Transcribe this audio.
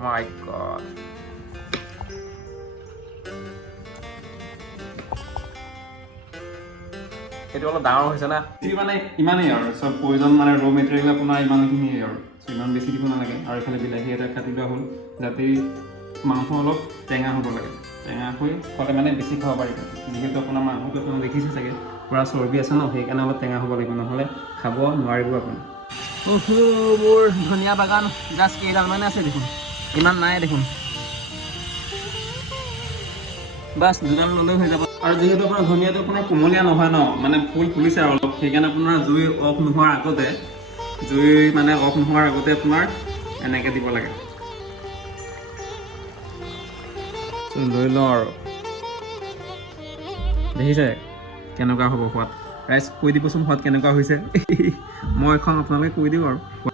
মাই god এইটো অলপ ডাঙৰ হৈছে না মানে ইমানেই আৰু চব প্ৰয়োজন মানে ৰ' মেটেৰিয়েল আপোনাৰ ইমানখিনিয়ে আৰু ইমান বেছি দিব নালাগে আৰু এইফালে বিলাহী এটা কাটি লোৱা হ'ল যাতে মাংস অলপ টেঙা হ'ব লাগে টেঙা হৈ খোৱালে মানে বেছি খাব পাৰিব যিহেতু আপোনাৰ মাংসটো আপুনি দেখিছে চাগে পূৰা চৰ্বি আছে ন সেইকাৰণে অলপ টেঙা হ'ব লাগিব নহ'লে খাব নোৱাৰিব আপুনি মোৰ ধনিয়া বাগান জাষ্ট কেইডালমানে আছে দেখোন ইমান নাই দেখোন বাছ দুডাল ল'লেও হৈ যাব আৰু যিহেতু আপোনাৰ ধনিয়াটো আপোনাৰ কোমলীয়া নহয় ন মানে ফুল ফুলিছে আৰু অলপ সেইকাৰণে আপোনাৰ জুই অফ নোহোৱাৰ আগতে আপোনাৰ এনেকৈ দিব লাগে লৈ লওঁ আৰু দেখিছে কেনেকুৱা হ'ব সোৱাদ ৰাইজ কৈ দিবচোন সোৱাদ কেনেকুৱা হৈছে মই এখন আপোনালোকে কৈ দিওঁ আৰু